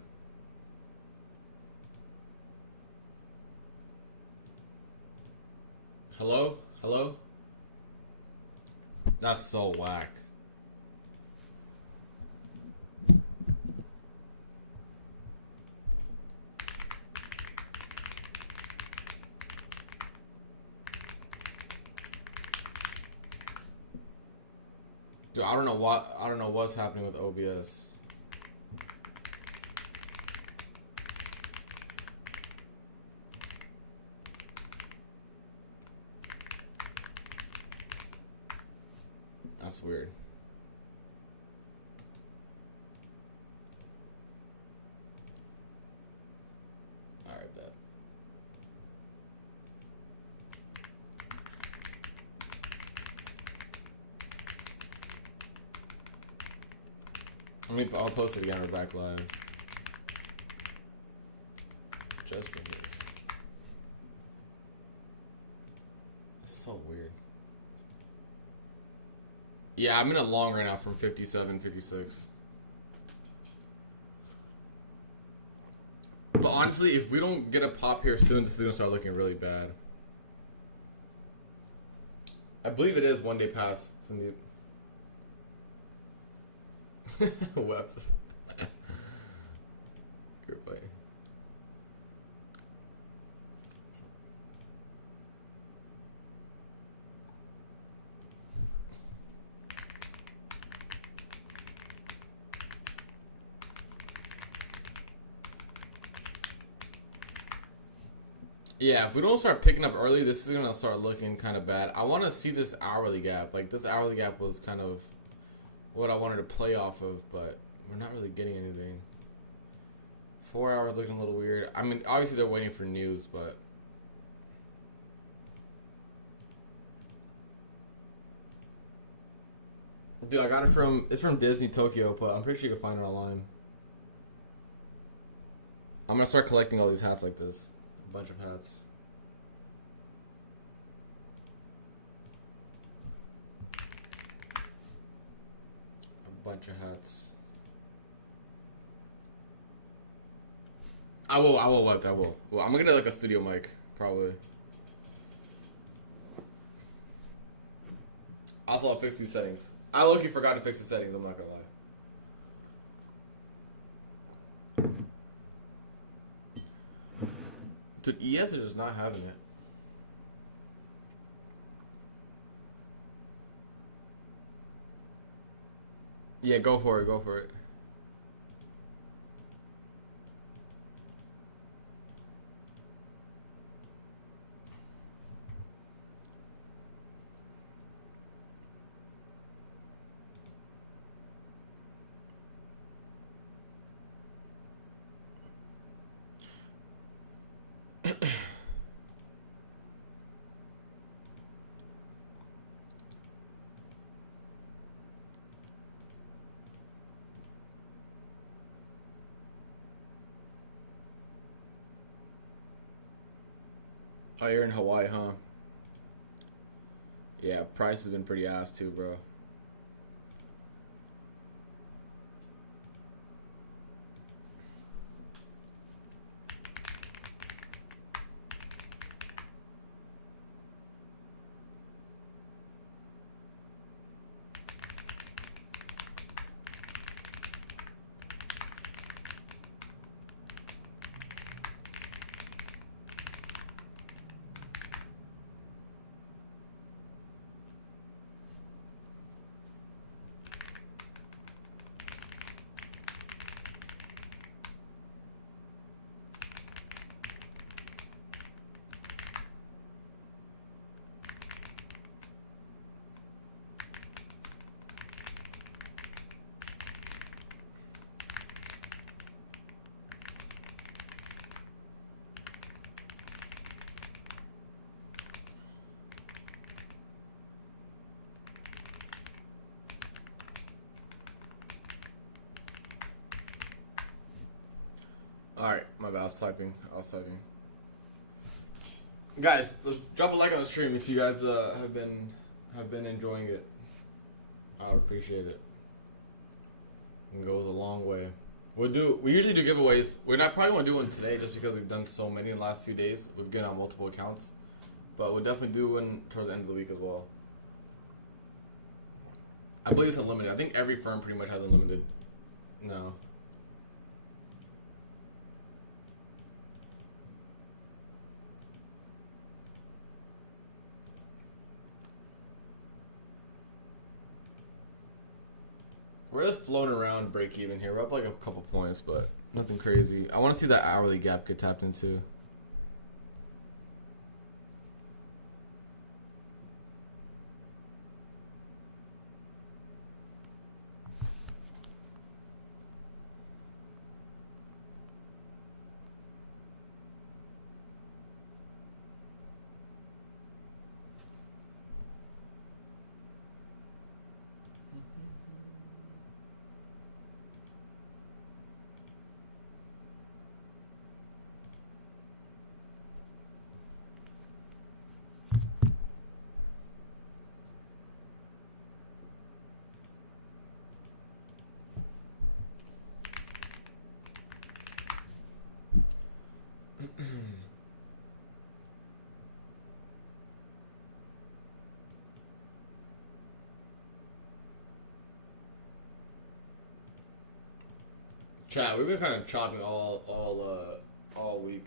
Hello? That's so whack. Dude, I don't know what, I don't know what's happening with OBS. That's weird. Alright, bet. I'll post it again. We're back live. Just in case. That's so weird. Yeah, I'm in a long right now from 57, 56. But honestly, if we don't get a pop here soon, this is going to start looking really bad. I believe it is one day past. What? You're funny. Yeah, if we don't start picking up early, this is gonna start looking kind of bad. I want to see this hourly gap. Like, this hourly gap was kind of what I wanted to play off of, but we're not really getting anything. 4 hours looking a little weird. I mean, obviously they're waiting for news, but dude, I got it from, it's from Disney Tokyo, but I'm pretty sure you can find it online. I'm gonna start collecting all these hats like this. A bunch of hats. A bunch of hats. I will, I will. Well, I'm gonna get like a studio mic, probably. Also, I'll fix these settings. I low-key forgot to fix the settings, I'm not gonna lie. Dude, ES is just not having it. Yeah, go for it, go for it. Oh, you're in Hawaii, huh? Yeah, price has been pretty ass too, bro. Alright, my bad, I was typing. Guys, let's drop a like on the stream if you guys have been enjoying it. I would appreciate it. It goes a long way. We usually do giveaways. We're not probably gonna do one today just because we've done so many in the last few days. We've given out multiple accounts. But we'll definitely do one towards the end of the week as well. I believe it's unlimited. I think every firm pretty much has unlimited. No. We're just floating around break even here. We're up like a couple points, but nothing crazy. I want to see that hourly gap get tapped into. Chat, we've been kind of chopping all week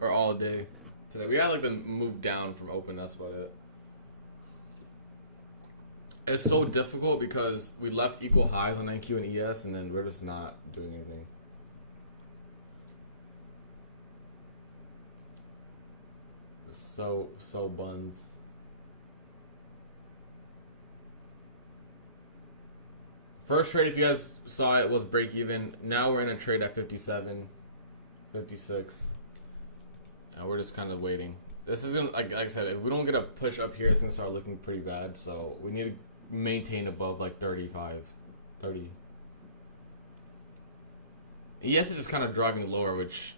or all day today. We had like the move down from open. That's about it. It's so difficult because we left equal highs on NQ and ES, and then we're just not doing anything. So buns. First trade, if you guys saw it, was break even. Now we're in a trade at 57, 56. And we're just kind of waiting. This isn't, like I said, if we don't get a push up here, it's going to start looking pretty bad. So we need to maintain above like 35, 30. ES is just kind of driving lower, which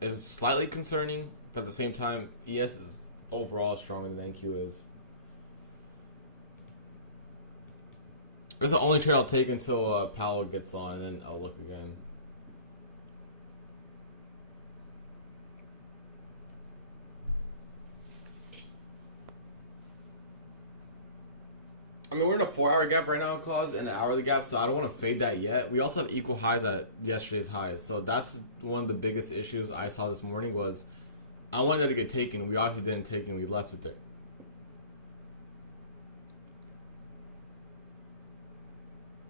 is slightly concerning. But at the same time, ES is overall stronger than NQ is. This is the only trade I'll take until Powell gets on, and then I'll look again. I mean, we're in a 4-hour gap right now, Claus, and an hourly gap, so I don't want to fade that yet. We also have equal highs at yesterday's highs, so that's one of the biggest issues I saw this morning was I wanted that to get taken. We obviously didn't take it, and we left it there.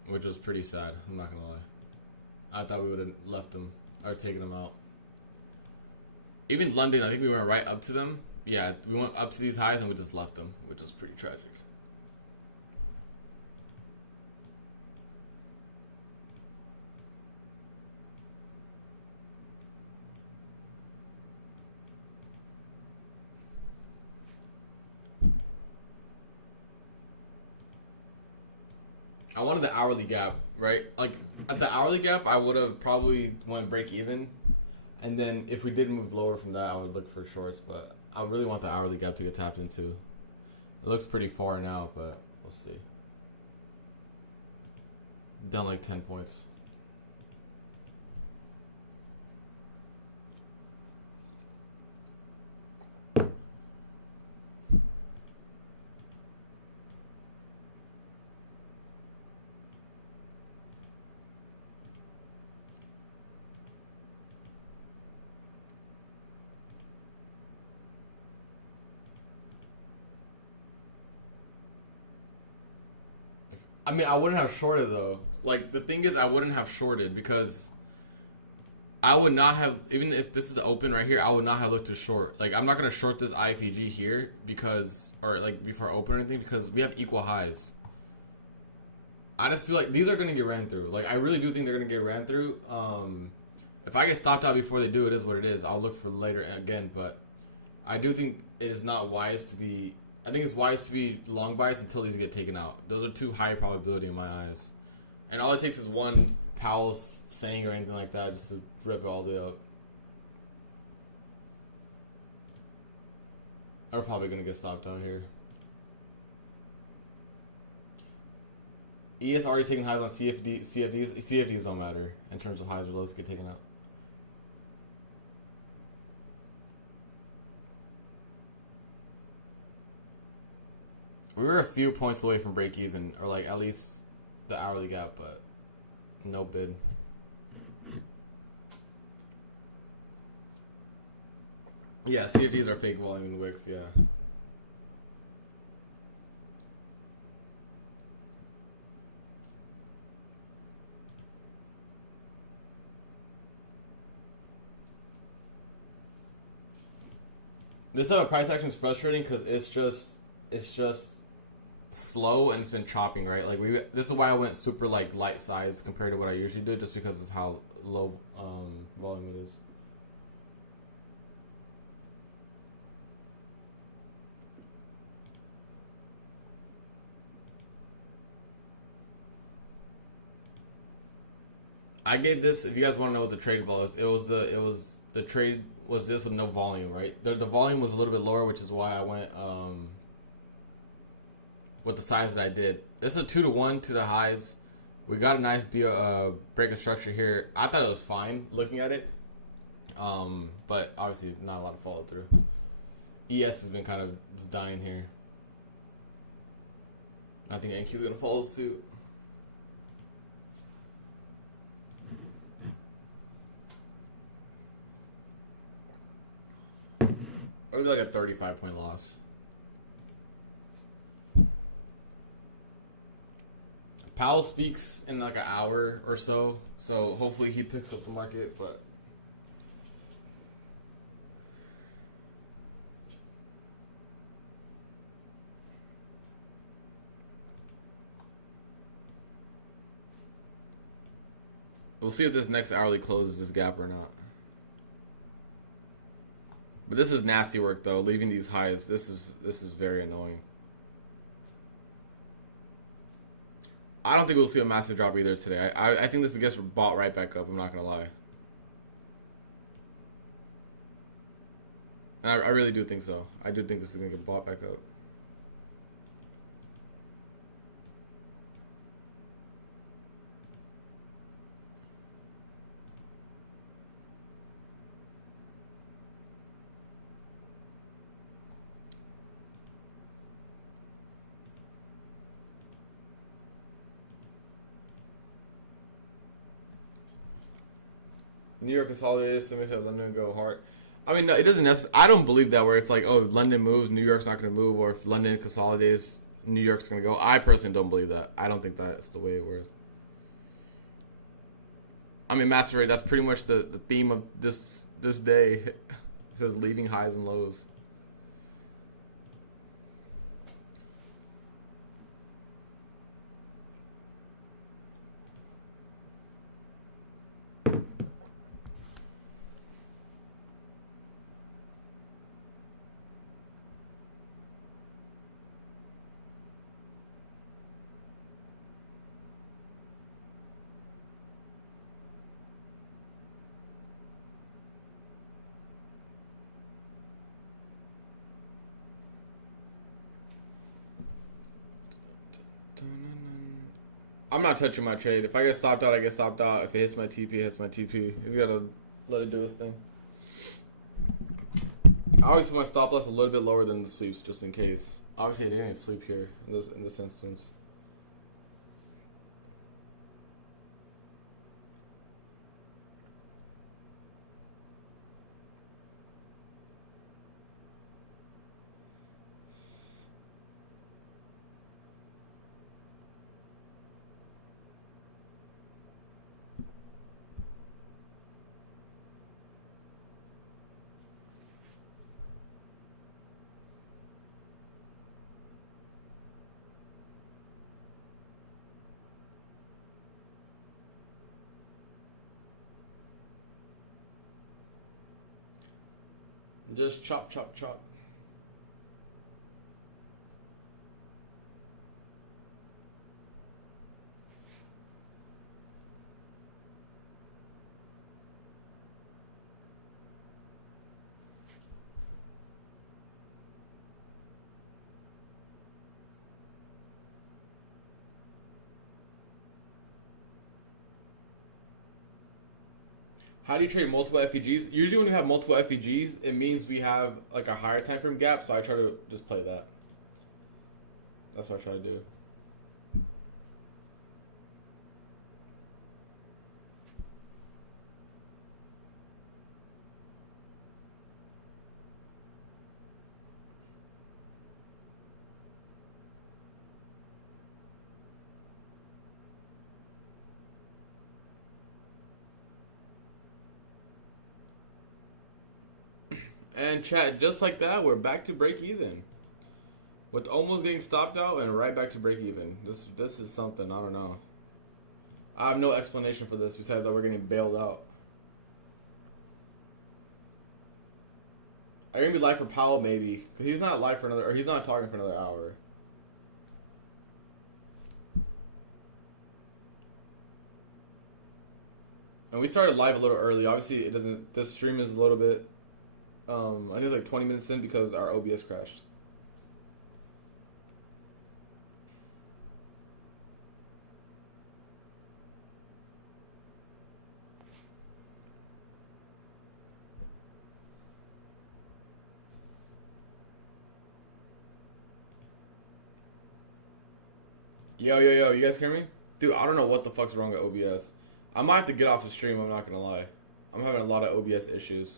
Which was pretty sad, I'm not gonna lie. I thought we would have left them, or taken them out. Even London, I think we went right up to them. Yeah, we went up to these highs and we just left them, which is pretty tragic. I wanted the hourly gap, right? Like, at the hourly gap, I would have probably went break even. And then if we did move lower from that, I would look for shorts. But I really want the hourly gap to get tapped into. It looks pretty far now, but we'll see. Down like 10 points. I mean, I wouldn't have shorted though. Like, the thing is, I wouldn't have shorted because I would not have, even if this is the open right here, I would not have looked to short. Like, I'm not going to short this IFEG here because, or like before open or anything, because we have equal highs. I just feel like these are going to get ran through. Like, I really do think they're going to get ran through. If I get stopped out before they do, it is what it is. I'll look for later again, but I do think it is not wise to be, I think it's wise to be long biased until these get taken out. Those are too high probability in my eyes. And all it takes is one Powell saying or anything like that just to rip it all the way up. We're probably going to get stopped out here. ES already taking highs on CFDs don't matter in terms of highs or lows get taken out. We were a few points away from break even, or like at least the hourly gap, but no bid. Yeah, CFDs are fake volume in Wix, yeah. This type of price action is frustrating because it's just slow and it's been chopping, right? Like this is why I went super like light size compared to what I usually do, just because of how low volume it is. I gave this. If you guys want to know what the trade was, the trade was this with no volume, right? The volume was a little bit lower, which is why I went with the size that I did. This is a 2-to-1 to the highs. We got a nice break of structure here. I thought it was fine looking at it, but obviously not a lot of follow through. ES has been kind of just dying here. I think NQ is gonna follow suit. It'll be like a 35-point loss. Powell speaks in like an hour or so hopefully he picks up the market, but we'll see if this next hourly closes this gap or not. But this is nasty work though, leaving these highs. This is very annoying. I don't think we'll see a massive drop either today. I think this gets bought right back up, I'm not gonna lie. And I really do think so. I do think this is gonna get bought back up. New York consolidated, so makes London go hard. I mean, no, it doesn't necessarily. I don't believe that where it's like, oh, if London moves, New York's not going to move, or if London consolidates, New York's going to go. I personally don't believe that. I don't think that's the way it works. I mean, Master Rate, that's pretty much the theme of this day. It says leaving highs and lows. I'm not touching my trade. If I get stopped out, I get stopped out. If it hits my TP, it hits my TP. He's got to let it do his thing. I always put my stop loss a little bit lower than the sweeps, just in case. Obviously, I didn't sleep here in this instance. Just chop, chop, chop. How do you trade multiple FEGs? Usually when you have multiple FEGs, it means we have like a higher time frame gap, so I try to just play that. That's what I try to do. And chat, just like that, we're back to break even. With almost getting stopped out and right back to break even. This is something, I don't know. I have no explanation for this besides that we're getting bailed out. Are you gonna be live for Powell maybe? Cause he's not live for another, or he's not talking for another hour. And we started live a little early. Obviously, it doesn't. This stream is a little bit. I think it's like 20 minutes in because our OBS crashed. Yo, you guys hear me? Dude, I don't know what the fuck's wrong with OBS. I might have to get off the stream, I'm not gonna lie. I'm having a lot of OBS issues.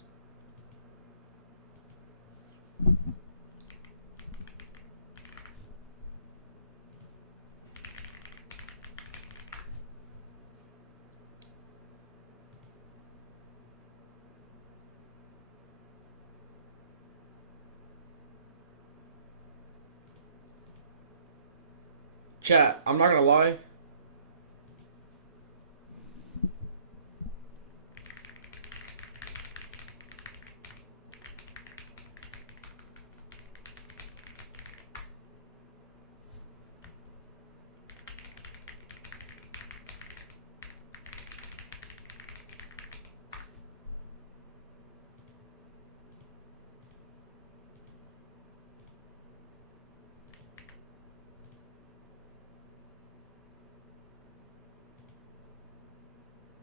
Chat, I'm not gonna lie.